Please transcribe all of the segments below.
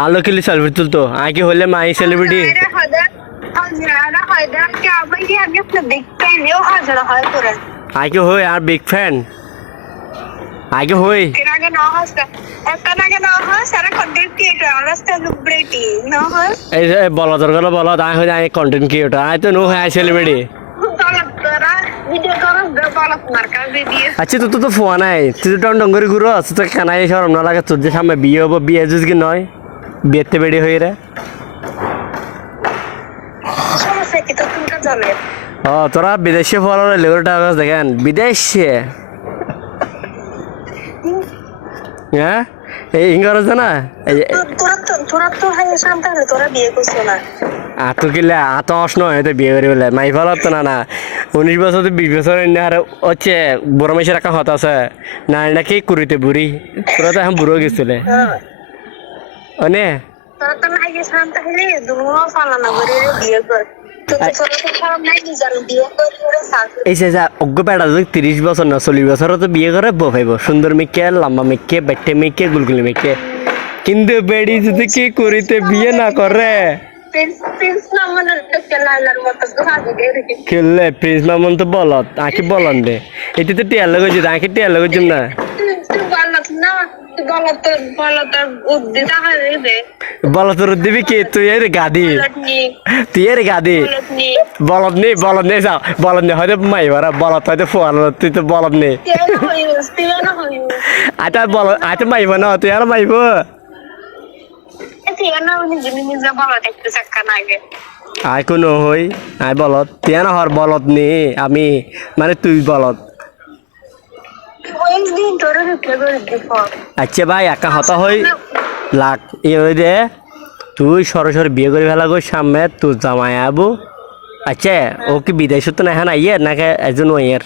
আলো কিলি সেলফি তুলতো আগে হলে মাই সেলিব্রিটি আগে হই আর বিগ ফ্যান আগে হই। এই বলা দরকার বলো I I content creator I তো নো হয় সেলিব্রিটি আচ্ছা তো তো ফোয়া নাই। তুই তো টন ডঙ্গরি ঘুরো তুই তো কানাই সরম না লাগে তোর যে সামনে বিয়ে হব বিয়ে জুজ কি নয়? বিয়েতে বেড়ি হয়ে রে। ও তোরা বিদেশে ফলো লেগুর টাকা দেখেন। বিদেশে? হ্যাঁ? এই ইংরেজ না? তোরা তো তোরা তো হাই শান্ত তোরা বিয়ে করছ না। আত কিলে আত অস নয় বিয়ে করি বলে মাই ফলত তো না না উনিশ বছর বিশ বছর আর হচ্ছে বড় মেশের একটা হত আছে। না এটা কি করিতে বুড়ি তোরা তো এখন বুড়ো গেছিলে। অনে তিরিশ বছর না চল্লিশ বছর তো বিয়ে করে বউ সুন্দর মেকে লম্বা মেকে বেটে মেকে গুলগুলি মেকে কিন্তু বেড়ি যদি কি করিতে বিয়ে না করে প্রিন্স প্রিন্স মনে মামন তো বলত আঁকি বলন দে এতে তো টিয়ার লাগে যদি আঁকি টিয়ার লাগে জম না বলত বলত বলত বলত দিবি কি তুই এর গাদি তুই এর গাদি বলত নেই বলদ নেই যাও বলদ নেই হয়তো মাই বারা বলদ হয়তো ফোয়াল তুই তো বলদ নেই না বল আটা মাইব না তুই আর মাইব তুই না উনি জিনি নিজে বলত একটু চাক্কা নাগে আই কোনো হই আই বলদ। তুই না হর বলদ নে আমি মানে তুই দিব আচ্ছা ভাই একা হতা হই। লাখ ইয়ে হই দে তুই সরাসরি বিয়ে করে ফেলা গো সামনে তোর জামাই আবু। আচ্ছা ও কি বিদেশ তো না হ্যাঁ আইয়ের নাকি একজন ওইয়ের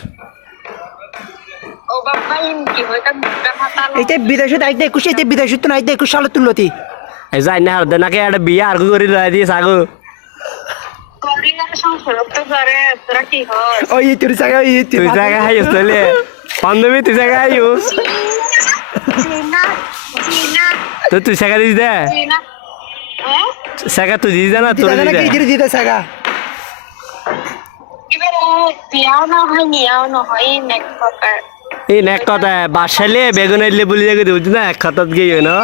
ও বাবা ইন কি হইতা মুখটা ফাটা বিদেশে আইতে একুশ এইটা বিদেশে তো আইতে একুশ সালে তুলতি। যাই না হারদে নাকি একটা বিয়ে আর করে লয় দিয়ে সাগো ওই জায়গা ওই তুই জায়গা হাইস তাহলে বান্ধবী তুই জায়গা হাইস তো তুই শেখা দিস দে তুই দিস না দিদা দিস দিতে জায়গা এবারে বিয়াও না হয় নিয়াও না হয় নেক্সট কথা এই এক কথা বাসালে বেগুনের আইলে বলি যাকে বুঝি না? এক খাতাত গিয়ে না?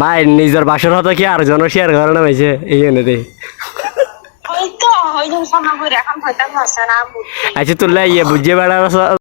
ভাই নিজের বাসার হতো কি আর জন শেয়ার করে না ভাইছে এই জন্য দে হয়তো হয়তো সময় গুরু এখন হইতা ভাষা না বুঝি আচ্ছা তোর ইয়ে বুঝে বেড়ার